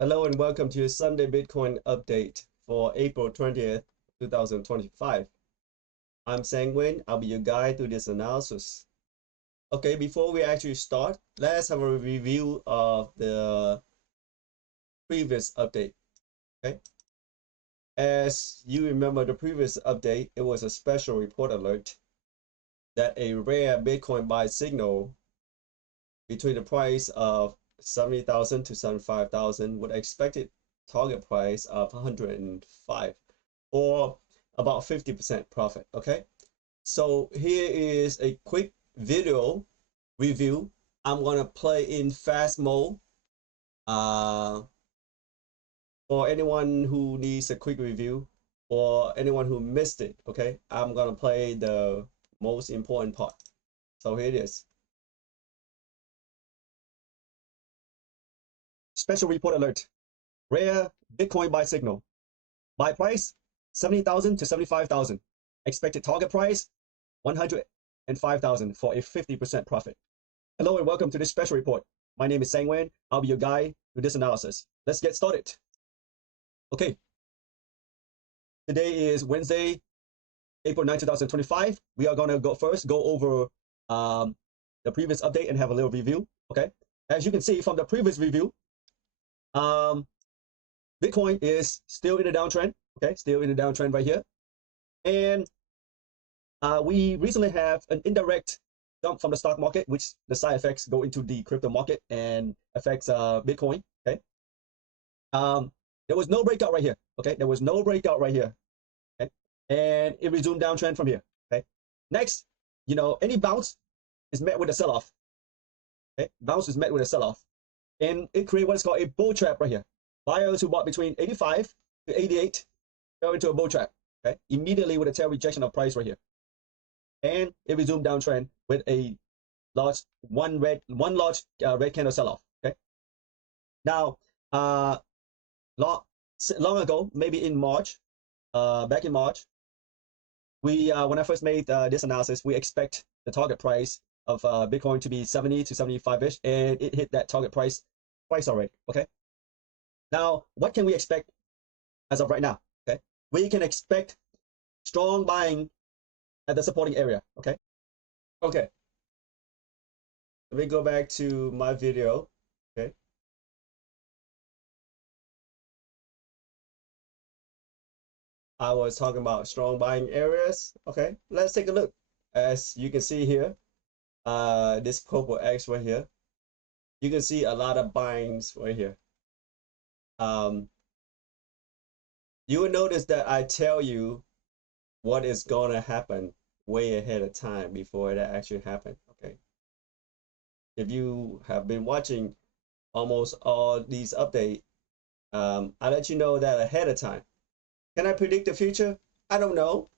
Hello and welcome to your Sunday Bitcoin update for April 20th, 2025. I'm Nguyen. I'll be your guide through this analysis. Okay, before we actually start, let's have a review of the previous update. Okay, as you remember the previous update, it was a special report alert that a rare Bitcoin buy signal between the price of 70,000 to 75,000 with expected target price of 105 or about 50% profit. Okay, so here is a quick video review. I'm gonna play in fast mode for anyone who needs a quick review or anyone who missed it. Okay, I'm gonna play the most important part. So here it is. Special report alert. Rare Bitcoin buy signal. Buy price 70,000 to 75,000. Expected target price 105,000 for a 50% profit. Hello and welcome to this special report. My name is Nguyen. I'll be your guide through this analysis. Let's get started. Okay. Today is Wednesday, April 9, 2025. We are going to go over the previous update and have a little review. Okay. As you can see from the previous review, Bitcoin is still in a downtrend. Okay, still in a downtrend right here. And we recently have an indirect jump from the stock market, which the side effects go into the crypto market and affects Bitcoin. Okay. There was no breakout right here. Okay, there was no breakout right here. Okay, and it resumed downtrend from here. Okay. Next, any bounce is met with a sell-off. Okay, bounce is met with a sell-off, and it creates what is called a bull trap right here. Buyers who bought between 85 to 88 fell into a bull trap. Okay, immediately with a tail rejection of price right here, and it resumed downtrend with a large large red candle sell-off. Okay, now long ago, maybe in March, back in March, we when I first made this analysis, we expect the target price of Bitcoin to be 70 to 75-ish, and it hit that target price twice already. Okay, now what can we expect as of right now? Okay, we can expect strong buying at the supporting area. Okay, let me go back to my video. Okay, I was talking about strong buying areas. Okay, let's take a look. As you can see here, this purple X right here, you can see a lot of buyings right here. You will notice that I tell you what is going to happen way ahead of time before that actually happened. Okay, if you have been watching almost all these updates, I let you know that ahead of time. Can I predict the future? I don't know,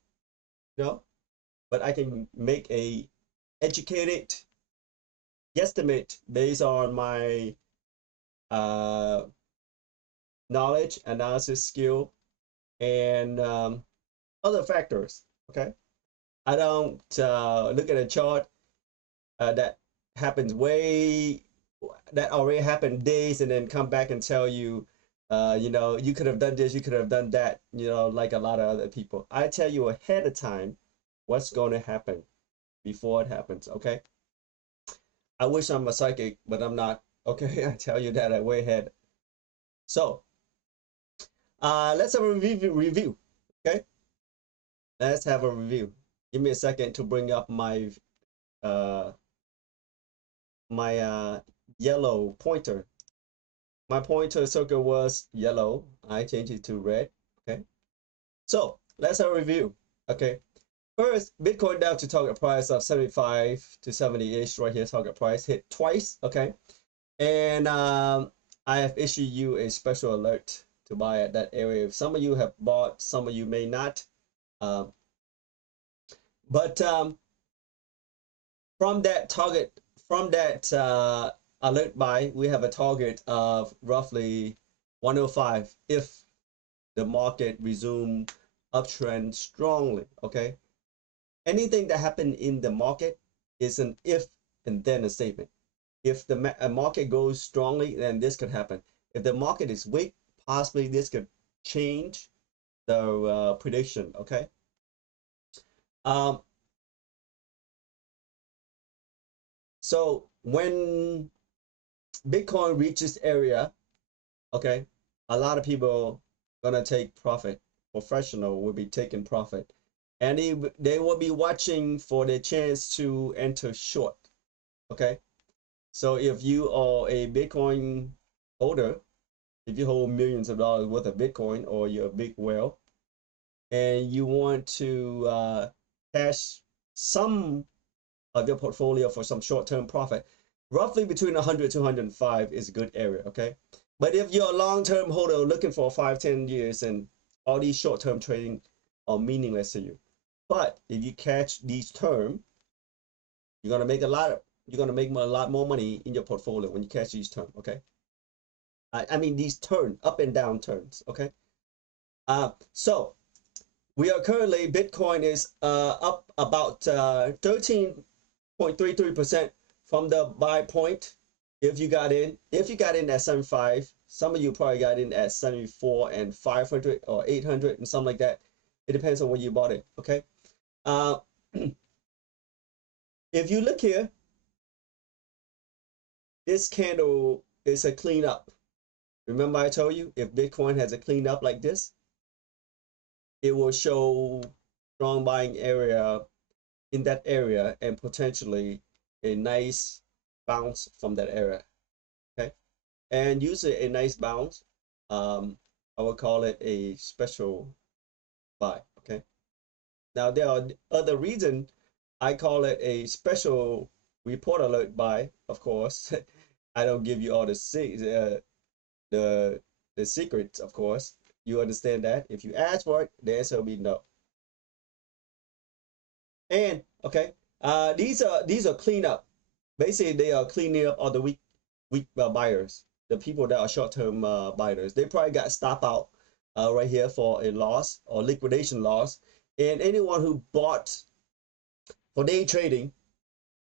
but I can make a educated guesstimate based on my knowledge, analysis skill, and other factors. Okay, I don't look at a chart that already happened days and then come back and tell you, you could have done this, you could have done that, like a lot of other people. I tell you ahead of time what's going to happen before it happens. Okay, I wish I'm a psychic, but I'm not. Okay, I tell you that way ahead. So let's have a review. Okay, let's have a review. Give me a second to bring up my yellow pointer. My pointer circle was yellow. I changed it to red. Okay, so let's have a review. Okay, first, Bitcoin down to target price of 75 to 70-ish right here. Target price hit twice. Okay, and I have issued you a special alert to buy at that area. Some of you have bought, some of you may not. But from that alert buy, we have a target of roughly 105 if the market resume uptrend strongly. Okay, anything that happened in the market is an if and then a statement. If the market goes strongly, then this could happen. If the market is weak, possibly this could change the prediction. Okay. So when Bitcoin reaches area, okay, a lot of people gonna take profit. Professional will be taking profit, and they will be watching for the chance to enter short. Okay, so if you are a Bitcoin holder, if you hold millions of dollars worth of Bitcoin or you're a big whale, and you want to cash some of your portfolio for some short-term profit, roughly between 100 to 105 is a good area. Okay, but if you're a long-term holder looking for 5-10 years, and all these short-term trading are meaningless to you. But if you catch these term, you're gonna make a lot more money in your portfolio when you catch these term. Okay, I mean these turn up and down turns. Okay, so we are currently, Bitcoin is up about 13.33% from the buy point. If you got in at 75, some of you probably got in at 74 and 500 or 800 and something like that. It depends on when you bought it. Okay. If you look here, this candle is a cleanup. Remember I told you, if Bitcoin has a cleanup like this, it will show strong buying area in that area and potentially a nice bounce from that area. Okay, and usually a nice bounce, I would call it a special buy. Okay, now there are other reasons I call it a special report alert buy. Of course, I don't give you all the secrets. Of course, you understand that. If you ask for it, the answer will be no. And okay, these are cleanup. Basically, they are cleaning up all the weak buyers, the people that are short-term buyers. They probably got stop out right here for a loss or liquidation loss. And anyone who bought for day trading,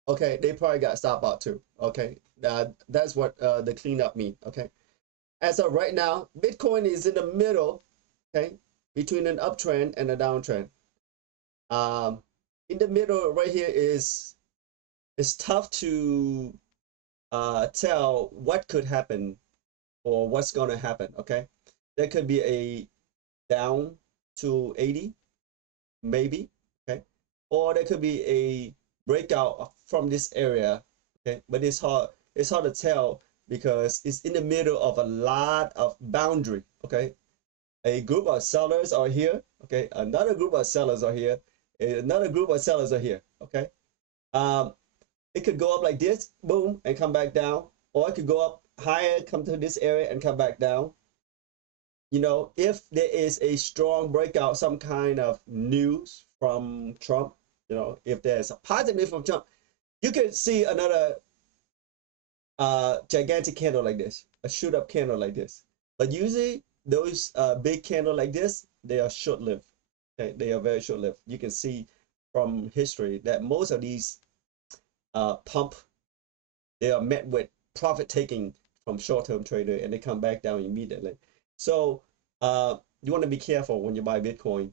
okay, they probably got stop out too. Okay, that's what the cleanup mean. Okay, as of right now, Bitcoin is in the middle. Okay, between an uptrend and a downtrend. In the middle right here is, it's tough to tell what could happen or what's going to happen. Okay, there could be a down to 80, maybe. Okay, or there could be a breakout from this area. Okay, but it's hard to tell because it's in the middle of a lot of boundary. Okay, a group of sellers are here. Okay, another group of sellers are here, another group of sellers are here. Okay, it could go up like this, boom, and come back down, or it could go up higher, come to this area and come back down. You know, if there is a strong breakout, some kind of news from Trump, you know, if there's a positive news from Trump, you could see another gigantic candle like this, a shoot up candle like this. But usually those big candle like this, they are short lived. Okay, they are very short lived. You can see from history that most of these pump, they are met with profit taking from short-term trader and they come back down immediately. So you want to be careful when you buy Bitcoin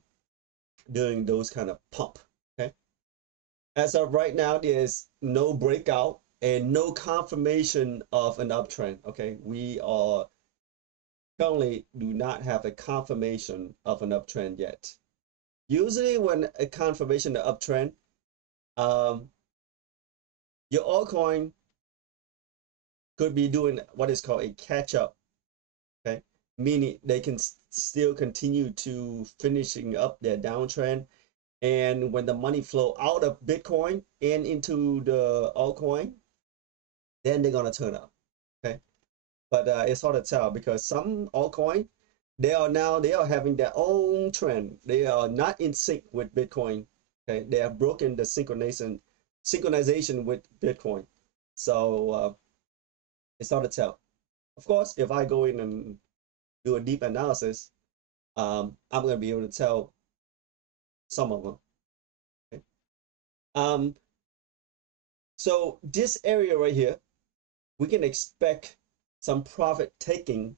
during those kind of pump. Okay, as of right now, there's no breakout and no confirmation of an uptrend. Okay, we are currently do not have a confirmation of an uptrend yet. Usually when a confirmation of uptrend, your altcoin could be doing what is called a catch up. Okay, meaning they can still continue to finishing up their downtrend, and when the money flow out of Bitcoin and into the altcoin, then they're gonna turn up. Okay, but it's hard to tell because some altcoin, they are having their own trend. They are not in sync with Bitcoin. Okay, they have broken the synchronization with Bitcoin. So it's hard to tell. Of course, if I go in and do a deep analysis, I'm going to be able to tell some of them. Okay? So this area right here, we can expect some profit taking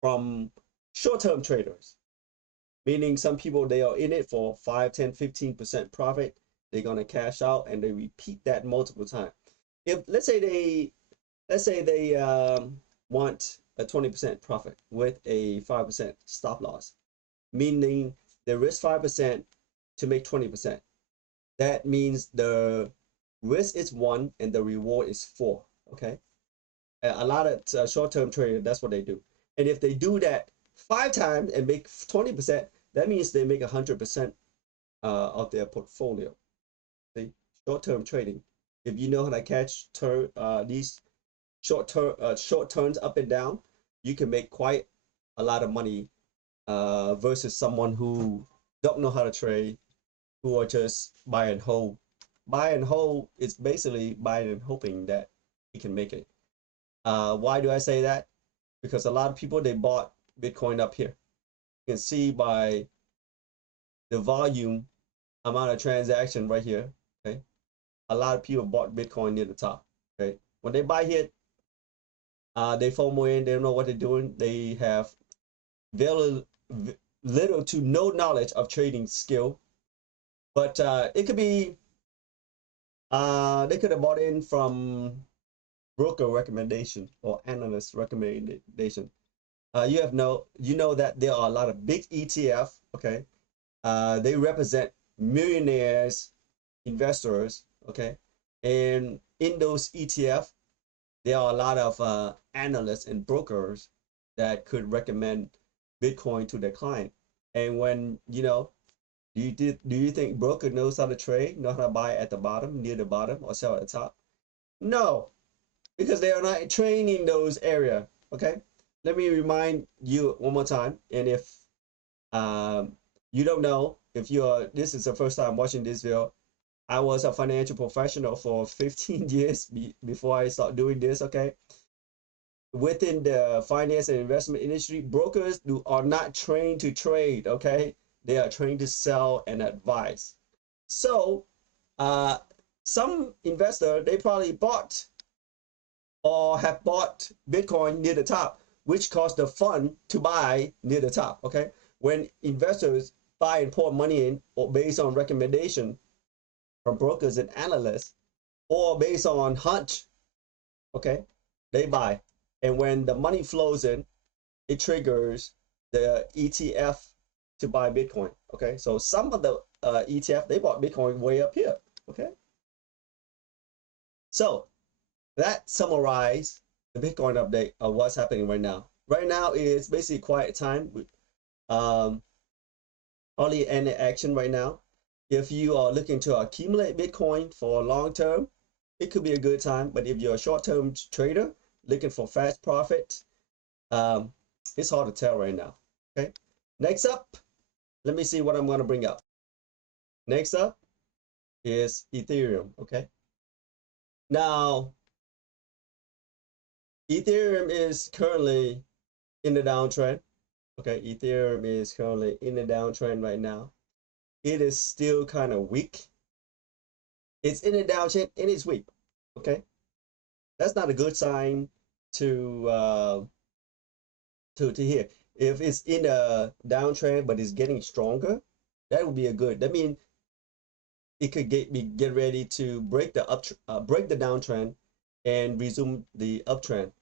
from short-term traders, meaning some people, they are in it for 5, 10, 15% profit. They're going to cash out and they repeat that multiple times. If let's say they want a 20% profit with a 5% stop loss, meaning they risk 5% to make 20%. That means the risk is 1 and the reward is 4. Okay, a lot of short-term traders, that's what they do. And if they do that 5 times and make 20%, that means they make 100% of their portfolio. See, short-term trading. If you know how to catch these short turns up and down, you can make quite a lot of money versus someone who don't know how to trade, who are just buy and hold. Buy and hold is basically buying and hoping that you can make it. Why do I say that? Because a lot of people, they bought Bitcoin up here. You can see by the volume amount of transaction right here. Okay, a lot of people bought Bitcoin near the top. Okay, when they buy here, they FOMO in, they don't know what they're doing. They have very little to no knowledge of trading skill. But it could be, they could have bought in from broker recommendation or analyst recommendation. You know that there are a lot of big ETF. Okay, they represent millionaires, investors. Okay, and in those ETF, there are a lot of analysts and brokers that could recommend Bitcoin to their client. And when do you think broker knows how to trade, know how to buy at the bottom, near the bottom, or sell at the top? No, because they are not training those area. Okay, let me remind you one more time. And if you don't know, if this is the first time watching this video, I was a financial professional for 15 years before I start doing this. Okay, within the finance and investment industry, brokers are not trained to trade. Okay, they are trained to sell and advise. So some investor, they probably bought or have bought Bitcoin near the top, which caused the fund to buy near the top. Okay, when investors buy and pour money in, or based on recommendation from brokers and analysts, or based on hunch, okay, they buy. And when the money flows in, it triggers the ETF to buy Bitcoin. Okay, so some of the ETF, they bought Bitcoin way up here. Okay, so that summarized the Bitcoin update of what's happening right now. Right now is basically quiet time. Hardly any action right now. If you are looking to accumulate Bitcoin for long term, it could be a good time. But if you're a short-term trader looking for fast profit, it's hard to tell right now. Okay, next up, let me see what I'm going to bring up. Next up is Ethereum. Okay, now Ethereum is currently in the downtrend. Okay, Ethereum is currently in the downtrend right now. It is still kind of weak. It's in a downtrend and it's weak. Okay, that's not a good sign to hear. If it's in a downtrend but it's getting stronger, that would be a good. That means it could get ready to break the downtrend and resume the uptrend.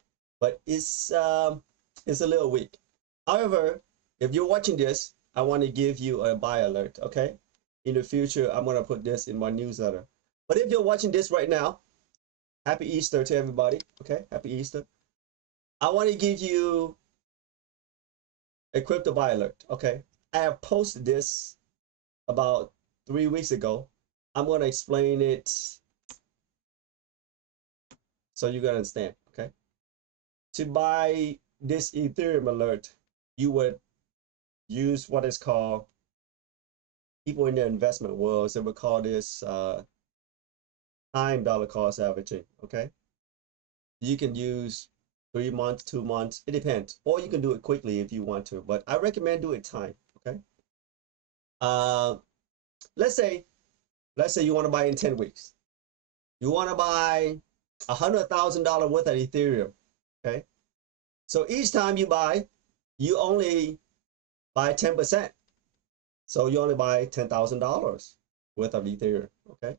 But it's a little weak. However, if you're watching this, I want to give you a buy alert. Okay, in the future, I'm going to put this in my newsletter. But if you're watching this right now, happy Easter to everybody. Okay, happy Easter. I want to give you a crypto buy alert. Okay, I have posted this about 3 weeks ago. I'm going to explain it so you can understand. Okay, to buy this Ethereum alert, you would use what is called, people in the investment world, they would call this time dollar cost averaging. Okay, you can use 3 months, 2 months, it depends, or you can do it quickly if you want to, but I recommend do it time. Okay, let's say you want to buy in 10 weeks. You want to buy $100,000 worth of Ethereum. Okay, So each time you buy, you only buy 10%. So you only buy $10,000 worth of Ethereum, okay?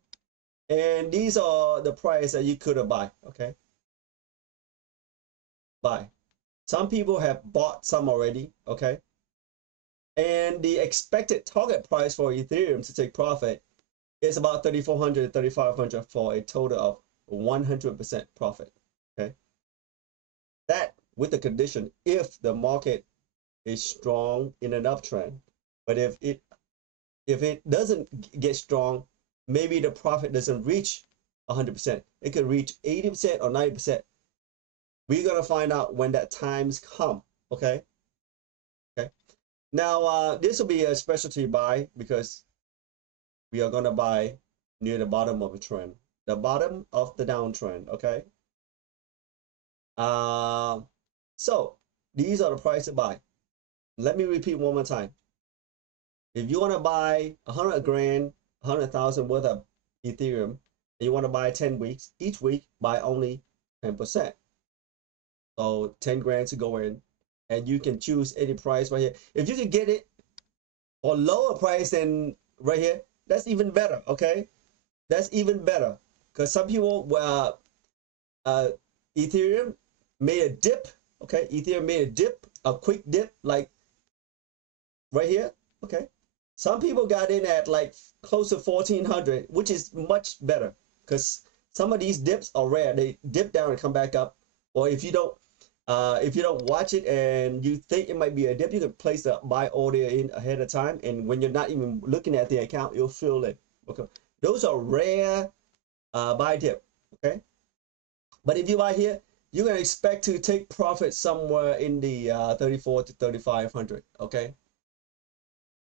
And these are the price that you could have buy, okay? Buy. Some people have bought some already, okay? And the expected target price for Ethereum to take profit is about 3,400, 3,500 for a total of 100% profit, okay? That with the condition if the market is strong in an uptrend. But if it doesn't get strong, maybe the profit doesn't reach 100%. It could reach 80% or 90%. We're gonna find out when that times come, okay? Okay. Now this will be a specialty buy because we are gonna buy near the bottom of the trend, the bottom of the downtrend, okay? So these are the price to buy. Let me repeat one more time. If you want to buy 100 grand, 100,000 worth of Ethereum, and you want to buy 10 weeks, each week buy only 10%. So 10 grand to go in, and you can choose any price right here. If you can get it for lower price than right here, that's even better, okay? That's even better. Because some people, Ethereum made a dip, okay? Ethereum made a dip, a quick dip, like right here, okay? Some people got in at like close to 1,400, which is much better because some of these dips are rare. They dip down and come back up. Or if you don't watch it and you think it might be a dip, you can place the buy order in ahead of time. And when you're not even looking at the account, you'll feel it. Okay, those are rare buy dip. Okay, but if you buy here, you're gonna expect to take profit somewhere in the 34 to 3,500. Okay.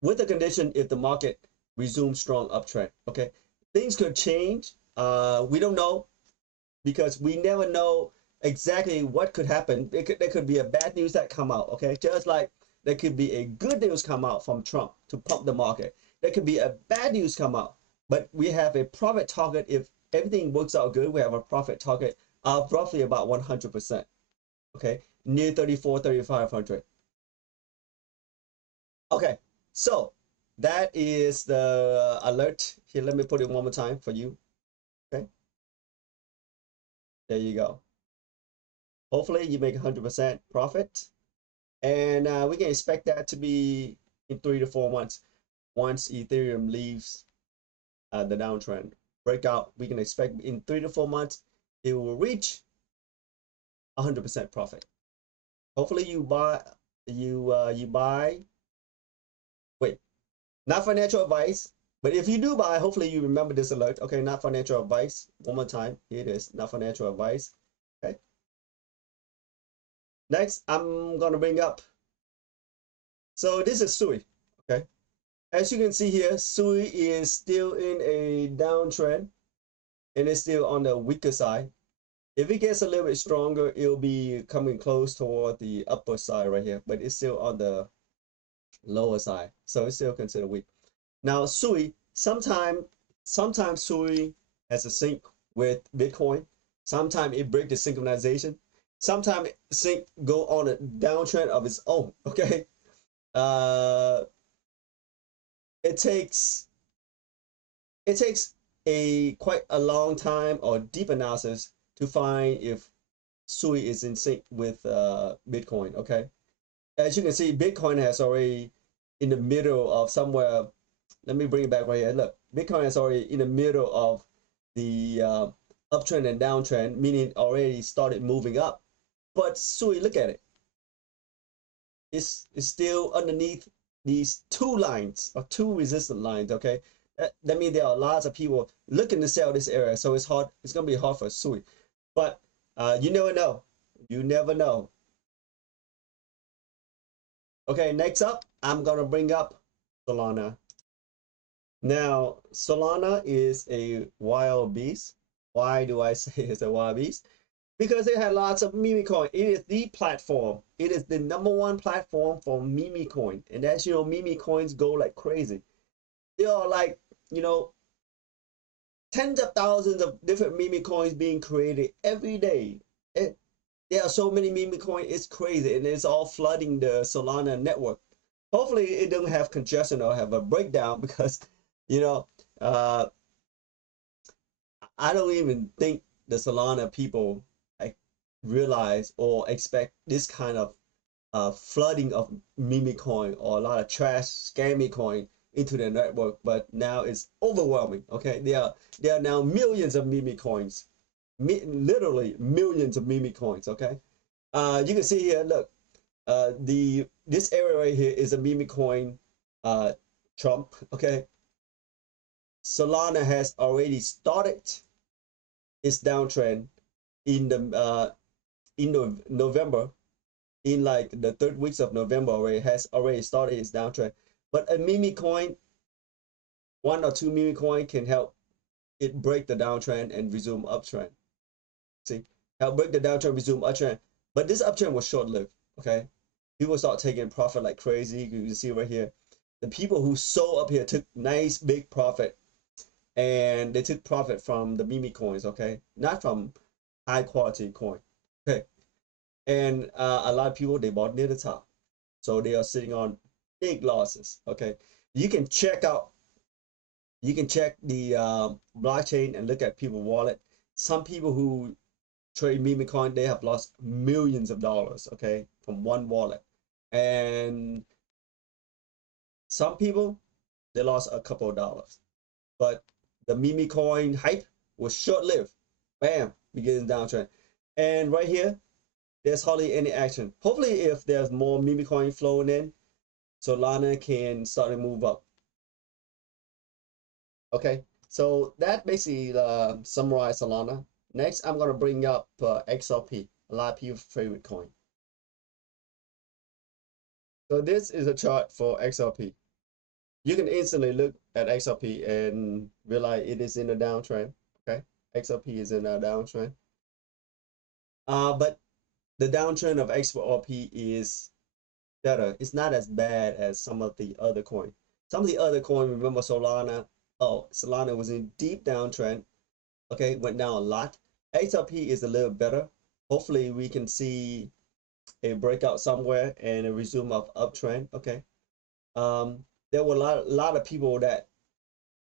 With the condition if the market resumes strong uptrend, okay? Things could change. We don't know because we never know exactly what could happen. There could be a bad news that come out, okay? Just like there could be a good news come out from Trump to pump the market. There could be a bad news come out, but we have a profit target. If everything works out good, we have a profit target of roughly about 100%, okay? Near 34, 3,500. Okay, so that is the alert. Here, let me put it one more time for you. Okay, there you go. Hopefully you make 100% profit. And we can expect that to be in 3 to 4 months. Once Ethereum leaves the downtrend breakout, we can expect in 3 to 4 months, it will reach 100% profit. Hopefully you buy, wait, not financial advice, but if you do buy, hopefully you remember this alert. Okay, not financial advice. One more time. Here it is, not financial advice. Okay. Next, I'm going to bring up. So this is SUI. Okay. As you can see here, SUI is still in a downtrend and it's still on the weaker side. If it gets a little bit stronger, it'll be coming close toward the upper side right here, but it's still on the lower side. So it's still considered weak. Now, SUI, sometimes SUI has a sync with Bitcoin. Sometimes it breaks the synchronization. Sometimes sync go on a downtrend of its own. Okay, it takes a quite a long time or deep analysis to find if SUI is in sync with Bitcoin. Okay, as you can see, Bitcoin has already in the middle of somewhere. Let me bring it back right here. Look, Bitcoin is already in the middle of the uptrend and downtrend, meaning already started moving up. But SUI, look at it. It's still underneath these two lines or two resistant lines, okay? That means there are lots of people looking to sell this area. So it's hard. It's going to be hard for SUI. But you never know. You never know. Okay, next up, I'm going to bring up SOLana. Now, SOLana is a wild beast. Why do I say it's a wild beast? Because it had lots of meme coin. It is the platform. It is the #1 platform for meme coin. And as you know, meme coins go like crazy. There are like, you know, tens of thousands of different meme coins being created every day. there are so many meme coin, it's crazy, and it's all flooding the Solana network. Hopefully it don't have congestion or have a breakdown because, you know, uh, I don't even think the Solana people like realize or expect this kind of flooding of meme coin or a lot of trash scammy coin into the network, but now it's overwhelming. Okay, there are now millions of meme coins, literally millions of meme coins. Okay, you can see here. Look, this area right here is a meme coin, Trump. Okay, Solana has already started its downtrend in the November, in like the third weeks of November, where it has already started its downtrend. But a meme coin, one or two meme coin can help it break the downtrend and resume uptrend. See, help break the downtrend, resume uptrend. But this uptrend was short-lived. Okay, people start taking profit like crazy. You can see right here, the people who sold up here took nice big profit, and they took profit from the meme coins. Okay, not from high quality coin. Okay, and a lot of people, they bought near the top, so they are sitting on big losses. Okay, you can check out, you can check the blockchain and look at people wallet. Some people who trade meme coin, they have lost millions of dollars, okay, from one wallet. And some people, they lost a couple of dollars, but the meme coin hype was short-lived. Bam, begins downtrend. And right here, there's hardly any action. Hopefully if there's more meme coin flowing in, Solana can start to move up. Okay, so that basically summarize Solana. Next, I'm gonna bring up XRP, a lot of people's favorite coin. So this is a chart for XRP. You can instantly look at XRP and realize it is in a downtrend. Okay, XRP is in a downtrend. But the downtrend of XRP is better. It's not as bad as some of the other coin. Some of the other coin, remember Solana? Oh, Solana was in deep downtrend. Okay, went down a lot. XRP is a little better. Hopefully we can see a breakout somewhere and a resume of uptrend. Okay. There were a lot of people that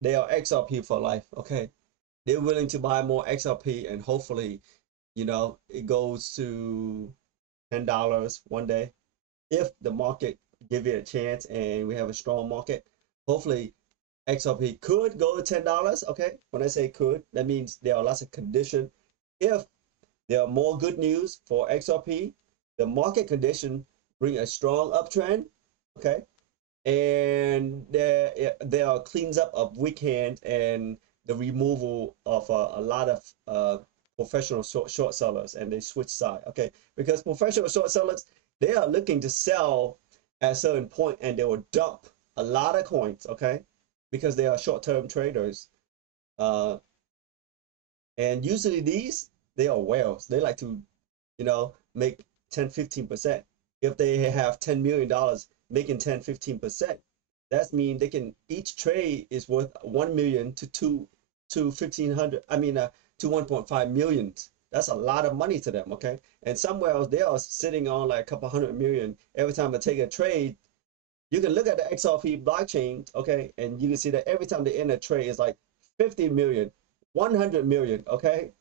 they are XRP for life. Okay. They're willing to buy more XRP, and hopefully, it goes to $10 one day. If the market give it a chance and we have a strong market, hopefully XRP could go to $10. Okay. When I say could, that means there are lots of conditions. If there are more good news for XRP, the market condition bring a strong uptrend. Okay. And there are cleans up of weak hand and the removal of a lot of professional short sellers, and they switch side. Okay, because professional short sellers, they are looking to sell at a certain point, and they will dump a lot of coins. Okay, because they are short-term traders, and usually they are whales. They like to make 10-15%. If they have $10 million making 10-15%, that means they can, each trade is worth 1 million to 1,500, to 1.5 million. That's a lot of money to them. Okay, and somewhere else they are sitting on like a couple hundred million every time I take a trade. You can look at the XRP blockchain, okay, and you can see that every time they end a trade is like 50 million, 100 million. Okay,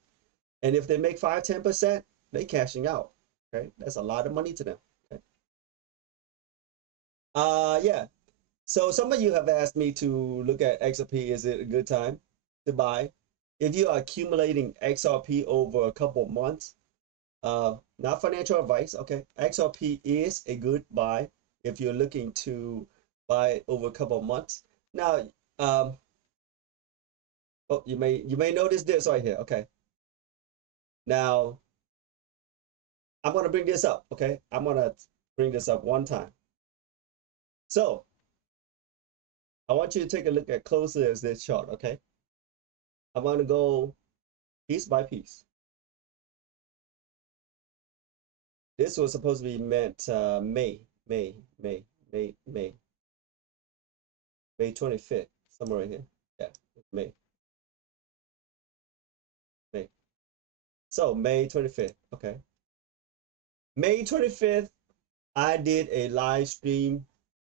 and if they make 5-10%, they cashing out. Okay, that's a lot of money to them. Okay. Yeah. So some of you have asked me to look at XRP. Is it a good time to buy? If you are accumulating XRP over a couple of months, not financial advice. Okay, XRP is a good buy if you're looking to buy over a couple of months. Now, oh, you may notice this right here. Okay. Now, I'm gonna bring this up. Okay, I'm gonna bring this up one time. So I want you to take a look at closer as this chart. Okay, I'm gonna go piece by piece. This was supposed to be meant May 25th, somewhere in here. Yeah, May. So May 25th. Okay. May 25th, I did a live stream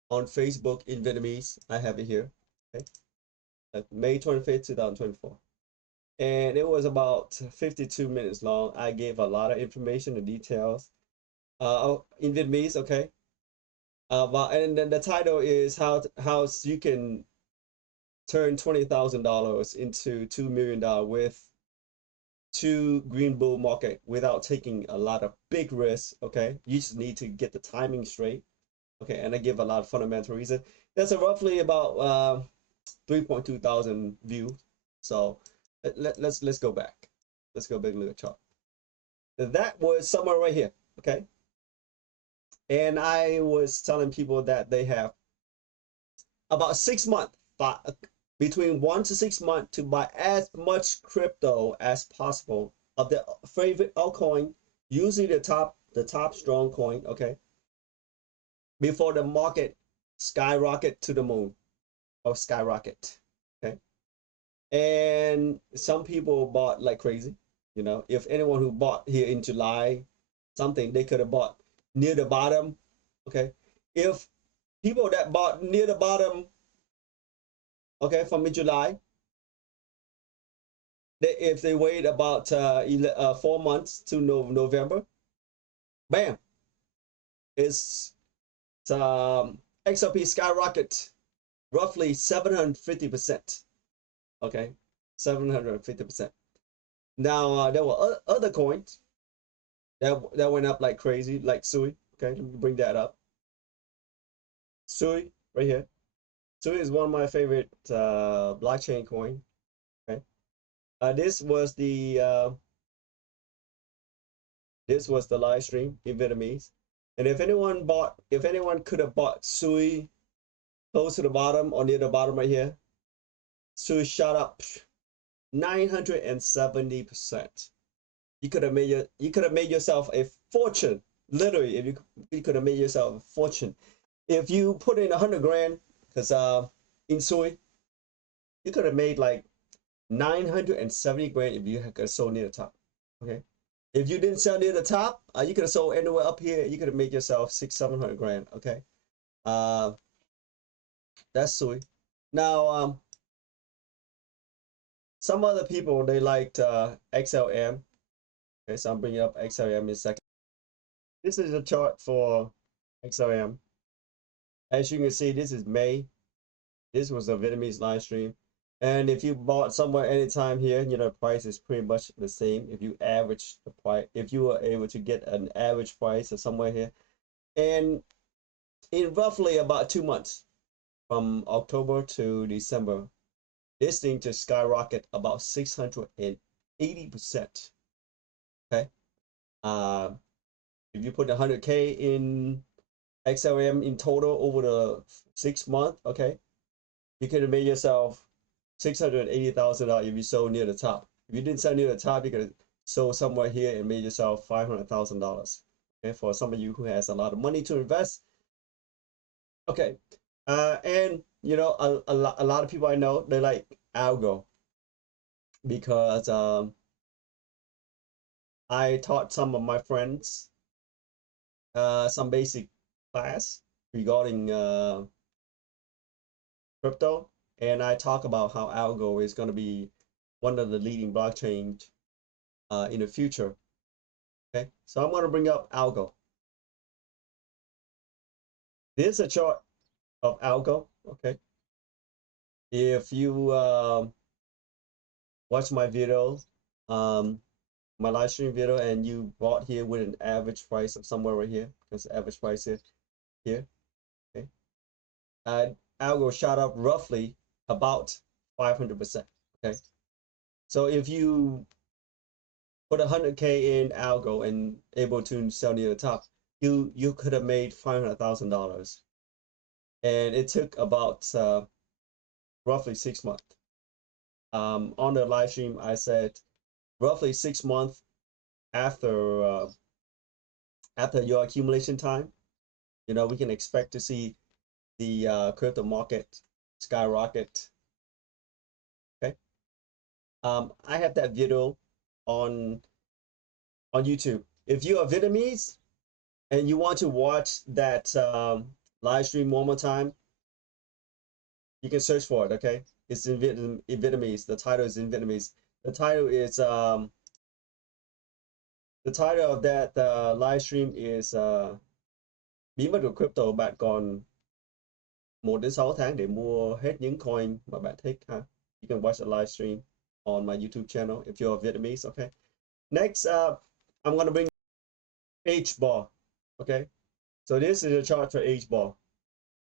on Facebook in Vietnamese. I have it here. Okay. May 25th, 2024. And it was about 52 minutes long. I gave a lot of information and details in Vietnamese, okay? And then the title is how you can turn $20,000 into $2 million with two green bull market without taking a lot of big risks, okay? You just need to get the timing straight, okay? And I give a lot of fundamental reason. That's roughly about 3.2 thousand views. So let's go back. Let's go back and look at chart. That was somewhere right here, okay? And I was telling people that they have about 6 months, between 1 to 6 months, to buy as much crypto as possible of their favorite altcoin, usually the top strong coin, okay, before the market skyrocket to the moon or skyrocket, okay. And some people bought like crazy, you know. If anyone who bought here in July something, they could have bought near the bottom, okay. If people that bought near the bottom, okay, from July, if they wait about 4 months to November, bam, it's XRP skyrocket roughly 750%. Okay, 750%. Now there were other coins that went up like crazy, like SUI. Okay, let me bring that up. SUI right here. SUI is one of my favorite blockchain coin. Okay, this was the live stream in Vietnamese. And if anyone could have bought SUI close to the bottom or near the bottom right here, SUI shot up 970%. You could have made yourself a fortune. Literally, if you could have made yourself a fortune. If you put in 100 grand, because in SUI, you could have made like 970 grand if you had sold near the top. Okay. If you didn't sell near the top, you could have sold anywhere up here. You could have made yourself 600-700 grand. Okay. That's SUI. Now, some other people, they liked XLM. Okay, so I'm bringing up XLM in a second. This is a chart for XLM. As you can see, this is May. This was a Vietnamese live stream. And if you bought somewhere anytime here, you know, the price is pretty much the same. If you average the price, if you were able to get an average price of somewhere here. And in roughly about 2 months, from October to December, this thing just skyrocket about 680%. Okay. If you put 100K in XLM in total over the 6 months, okay, you could have made yourself $680,000 if you sold near the top. If you didn't sell near the top, you could have sold somewhere here and made yourself $500,000. Okay, for some of you who has a lot of money to invest. Okay, and you know, a lot of people I know, they like ALGO because I taught some of my friends some basic class regarding crypto, and I talk about how ALGO is going to be one of the leading blockchains in the future. Okay, so I'm going to bring up ALGO. This is a chart of ALGO. Okay, if you watch my videos, my live stream video, and you bought here with an average price of somewhere right here, because the average price is here. Okay, ALGO shot up roughly about 500%. Okay, so if you put 100K in ALGO and able to sell near the top, you could have made $500,000, and it took about roughly 6 months. On the live stream, I said roughly 6 months after your accumulation time, you know, we can expect to see the crypto market skyrocket. Okay, I have that video on YouTube. If you are Vietnamese, and you want to watch that live stream one more time, you can search for it. Okay, it's in Vietnamese. The title is in Vietnamese. The title is the title of that live stream is bí mật của crypto, bạn còn 1 đến 6 tháng để mua hết những coin mà bạn thích ha. You can watch the live stream on my YouTube channel if you're Vietnamese. Okay. Next, I'm gonna bring HBAR. Okay. So this is a chart for HBAR.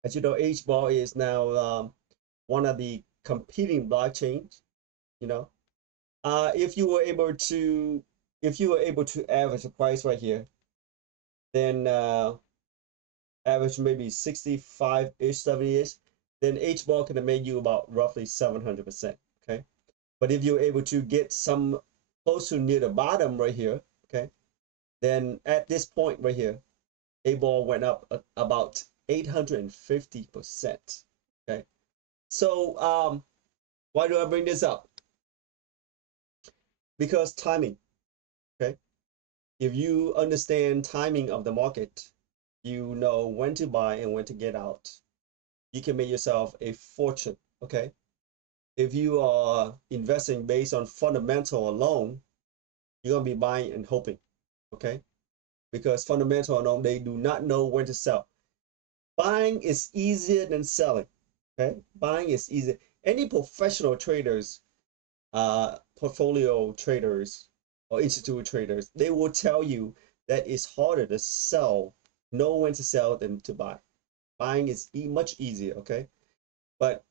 As you know, HBAR is now one of the competing blockchains. You know, if you were able to average the price right here, then average maybe 65-ish, 70-ish, then HBAR can have made you about roughly 700%. Okay. But if you're able to get some close to near the bottom right here, okay, then at this point right here, HBAR went up about 850%. Okay. So why do I bring this up? Because timing. Okay. If you understand timing of the market, you know when to buy and when to get out. You can make yourself a fortune. Okay. If you are investing based on fundamental alone, you're gonna be buying and hoping. Okay. Because fundamental alone, they do not know when to sell. Buying is easier than selling. Okay. Buying is easy. Any professional traders, portfolio traders or institutional traders, they will tell you that it's harder to sell, know when to sell than to buy. Buying is much easier. Okay. But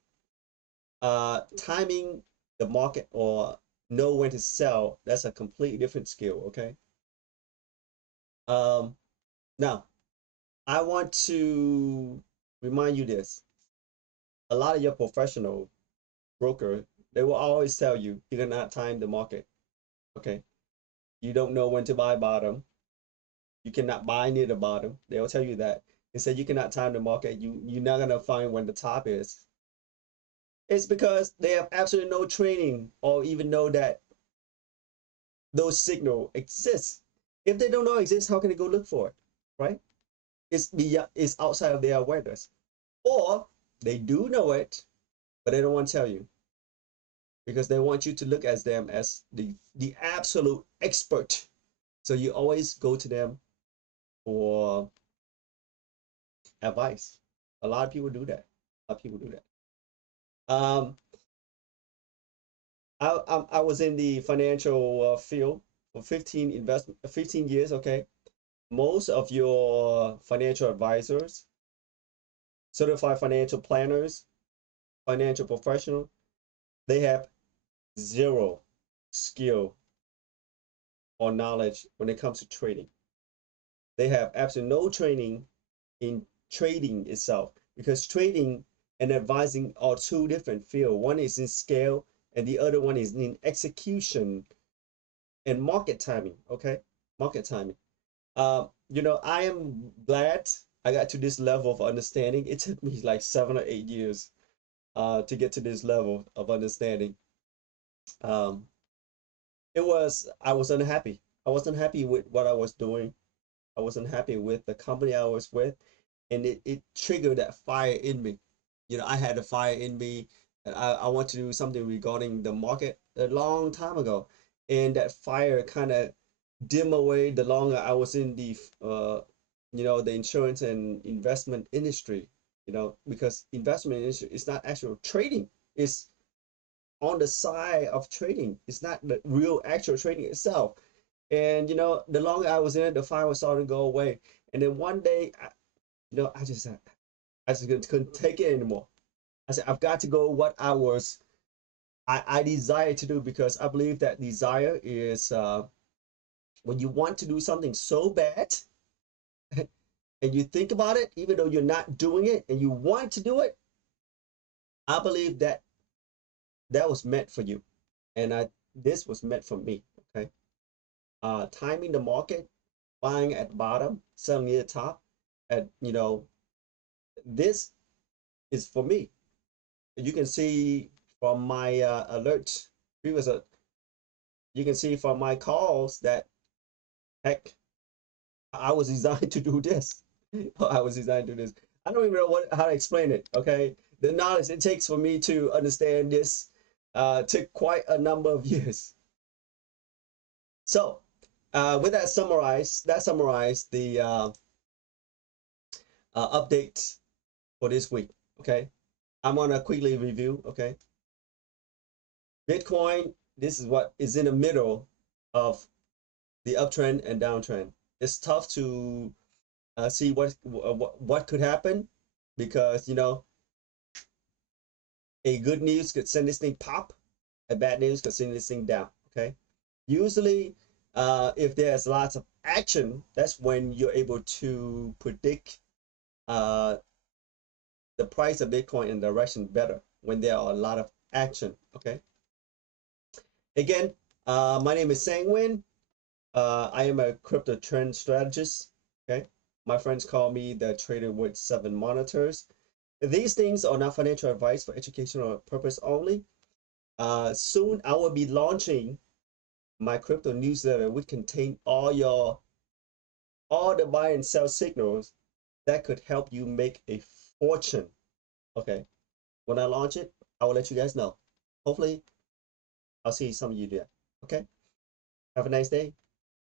timing the market or know when to sell, that's a completely different skill. Okay. Now I want to remind you this. A lot of your professional broker, they will always tell you you cannot time the market. Okay. You don't know when to buy bottom. You cannot buy near the bottom. They'll tell you that. They say you cannot time the market. You're not gonna find when the top is. It's because they have absolutely no training or even know that those signal exists. If they don't know exists, how can they go look for it? Right? It's outside of their awareness. Or they do know it, but they don't want to tell you because they want you to look at them as the absolute expert. So you always go to them for advice. A lot of people do that. A lot of people do that. I was in the financial field for 15 years. Okay, most of your financial advisors, certified financial planners, financial professional, they have zero skill or knowledge when it comes to trading. They have absolutely no training in trading itself because trading and advising are two different fields. One is in scale and the other one is in execution and market timing. Okay, market timing. I am glad I got to this level of understanding. It took me like 7 or 8 years to get to this level of understanding. Um, I was unhappy. I wasn't happy with what I was doing. I wasn't happy with the company I was with, and it triggered that fire in me. I had a fire in me, and I want to do something regarding the market a long time ago, and that fire kind of dim away the longer I was in the insurance and investment industry. Because investment industry is not actual trading. It's on the side of trading. It's not the real actual trading itself. And the longer I was in it, the fire was starting to go away. And then one day, I just couldn't take it anymore. I said, I've got to go what I desire to do, because I believe that desire is when you want to do something so bad and you think about it, even though you're not doing it and you want to do it, I believe that was meant for you. And this was meant for me. Okay. Timing the market, buying at bottom, selling at the top, this is for me. You can see from my alerts, you can see from my calls that, heck, I was designed to do this. I was designed to do this. I don't even know how to explain it. Okay, the knowledge it takes for me to understand this took quite a number of years. So, with that summarized, the updates for this week. Okay, I'm gonna quickly review. Okay, Bitcoin. This is what is in the middle of the uptrend and downtrend. It's tough to see what could happen because a good news could send this thing pop, a bad news could send this thing down. Okay, usually if there's lots of action, that's when you're able to predict uh, the price of Bitcoin in direction better when there are a lot of action. Okay, again, my name is Nguyen. I am a crypto trend strategist. Okay, my friends call me the trader with 7 monitors. These things are not financial advice for educational purpose only. Soon I will be launching my crypto newsletter, which contain all the buy and sell signals that could help you make a fortune. Okay, when I launch it, I will let you guys know. Hopefully, I'll see some of you there. Okay, have a nice day.